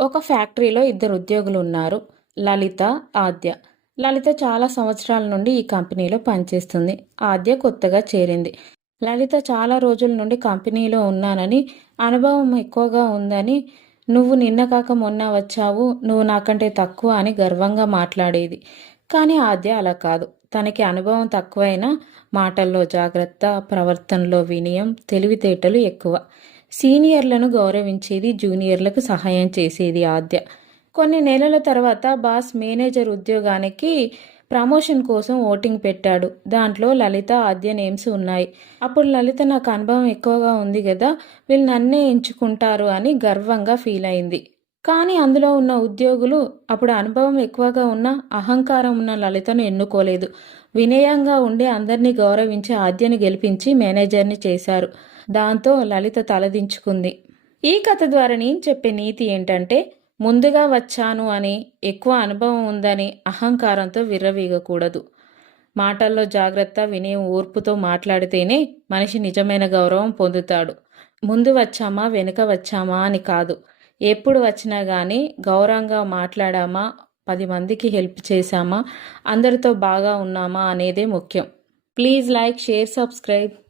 ఒక ఫ్యాక్టరీలో ఇద్దరు ఉద్యోగులు ఉన్నారు. లలిత, ఆద్య. లలిత చాలా సంవత్సరాల నుండి ఈ కంపెనీలో పనిచేస్తుంది. ఆద్య కొత్తగా చేరింది. లలిత చాలా రోజుల నుండి కంపెనీలో ఉన్నానని, అనుభవం ఎక్కువగా ఉందని, నువ్వు నిన్న కాక మొన్న వచ్చావు, నువ్వు నాకంటే తక్కువ అని గర్వంగా మాట్లాడేది. కానీ ఆద్య అలా కాదు. తనకి అనుభవం తక్కువైనా మాటల్లో జాగ్రత్త, ప్రవర్తనలో వినయం, తెలివితేటలు ఎక్కువ. సీనియర్లను గౌరవించేది, జూనియర్లకు సహాయం చేసేది ఆద్య. కొన్ని నెలల తర్వాత బాస్ మేనేజర్ ఉద్యోగానికి ప్రమోషన్ కోసం ఓటింగ్ పెట్టాడు. దాంట్లో లలిత, ఆద్య నేమ్స్ ఉన్నాయి. అప్పుడు లలిత నాకు అనుభవం ఎక్కువగా ఉంది కదా, వీళ్ళు నన్నే ఎంచుకుంటారు అని గర్వంగా ఫీల్ అయింది. కానీ అందులో ఉన్న ఉద్యోగులు అప్పుడు అనుభవం ఎక్కువగా ఉన్న, అహంకారం ఉన్న లలితను ఎన్నుకోలేదు. వినయంగా ఉండి అందరినీ గౌరవించి ఆద్యని గెలిపించి మేనేజర్ని చేశారు. దాంతో లలిత తలదించుకుంది. ఈ కథ ద్వారా నేను చెప్పే నీతి ఏంటంటే, ముందుగా వచ్చాను అని, ఎక్కువ అనుభవం ఉందని అహంకారంతో విర్రవీగకూడదు. మాటల్లో జాగ్రత్త, వినయం, ఓర్పుతో మాట్లాడితేనే మనిషి నిజమైన గౌరవం పొందుతాడు. ముందు వచ్చామా, వెనుక వచ్చామా అని కాదు. ఎప్పుడు వచ్చినా కానీ గౌరవంగా మాట్లాడామా, 10 మందికి హెల్ప్ చేశామా, అందరితో బాగా ఉన్నామా అనేదే ముఖ్యం. Please like, share, subscribe.